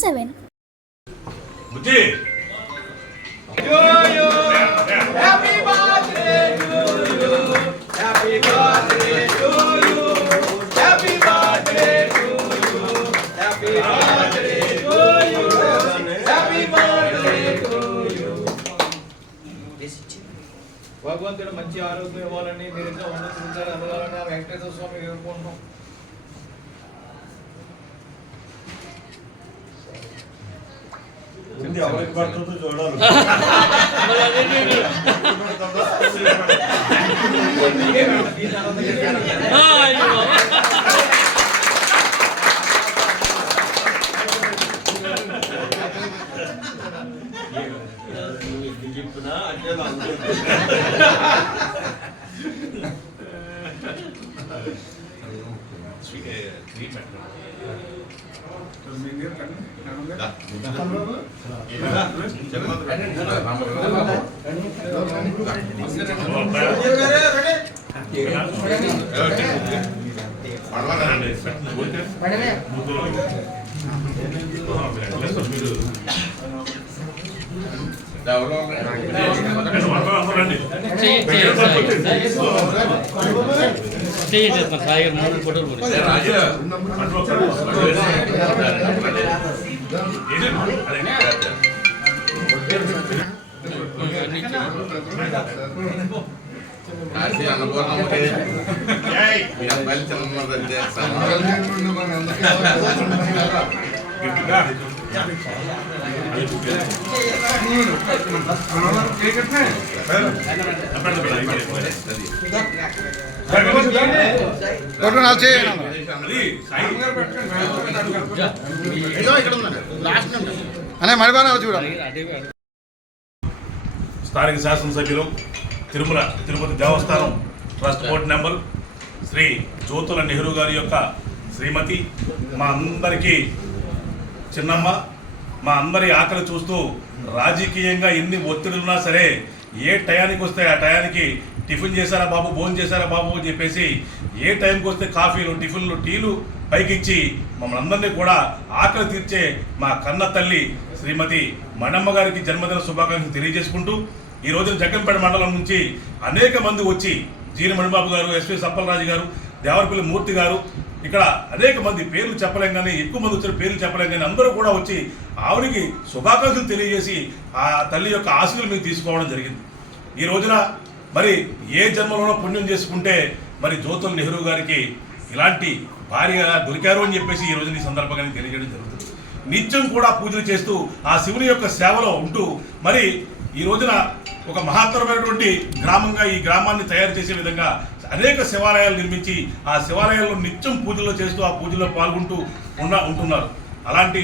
7. Happy birthday to you. Happy birthday to you. Happy birthday to you. Happy birthday to you. Happy birthday to you. భగవంతుడు మంచి ఆరోగ్యం ఇవ్వాలని మీరు ఇంకా ఉన్నతించాలి అందువలన వెంకటేశ్వర స్వామి వేడుకుంటున్నాం. ఎవరికి పడుతుందో చూడాలి. స్థానిక శాసనసభ్యులు Tirupati Devasthanam trust board member Shri Jyothula Nehru గారి యొక్క శ్రీమతి మా అందరికీ చిన్నమ్మ, మా అందరి ఆకలి చూస్తూ రాజకీయంగా ఎన్ని ఒత్తిడున్నా సరే ఏ టయానికి వస్తే ఆ టయానికి టిఫిన్ చేశారా బాబు, భోజనం చేశారా బాబు అని చెప్పేసి ఏ టైంకి వస్తే కాఫీలు, టిఫిన్లు, టీలు పైకిచ్చి మమ్మల్ని అందరినీ కూడా ఆకలి తీర్చే మా కన్న తల్లి శ్రీమతి మణమ్మ గారికి జన్మదిన శుభాకాంక్షలు తెలియజేసుకుంటూ ఈ రోజున జగ్గంపేట మండలం నుంచి అనేక మంది వచ్చి జీని మణిబాబు గారు, ఎస్వి సప్పలరాజు గారు, దేవరపల్లి మూర్తి గారు, ఇక్కడ అనేక మంది పేర్లు చెప్పలేం కానీ ఎక్కువ మంది వచ్చిన పేర్లు చెప్పలేం కానీ అందరూ కూడా వచ్చి ఆవిడికి శుభాకాంక్షలు తెలియజేసి ఆ తల్లి యొక్క ఆశీస్సులు మీరు తీసుకోవడం జరిగింది. ఈ రోజున మరి ఏ జన్మలోనో పుణ్యం చేసుకుంటే మరి జ్యోతుల నెహ్రూ గారికి ఇలాంటి భార్యగా దొరికారు అని చెప్పేసి ఈ రోజున ఈ సందర్భంగా తెలియజేయడం జరుగుతుంది. నిత్యం కూడా పూజలు చేస్తూ ఆ శివుని యొక్క సేవలో ఉంటూ మరి ఈ రోజున ఒక మహత్తరమైనటువంటి గ్రామంగా ఈ గ్రామాన్ని తయారు చేసే విధంగా అనేక శివాలయాలు నిర్మించి ఆ శివాలయాల్లో నిత్యం పూజలు చేస్తూ ఆ పూజల్లో పాల్గొంటూ ఉంటున్నారు. అలాంటి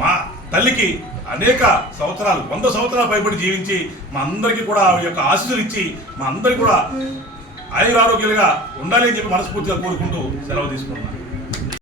మా తల్లికి అనేక సంవత్సరాలు 100 సంవత్సరాలు పైబడి జీవించి మా అందరికీ కూడా ఆ యొక్క ఆశీస్సులు ఇచ్చి మా అందరికీ కూడా ఆయురారోగ్యాలుగా ఉండాలి అని చెప్పి మనస్ఫూర్తిగా కోరుకుంటూ సెలవు తీసుకుంటున్నాను.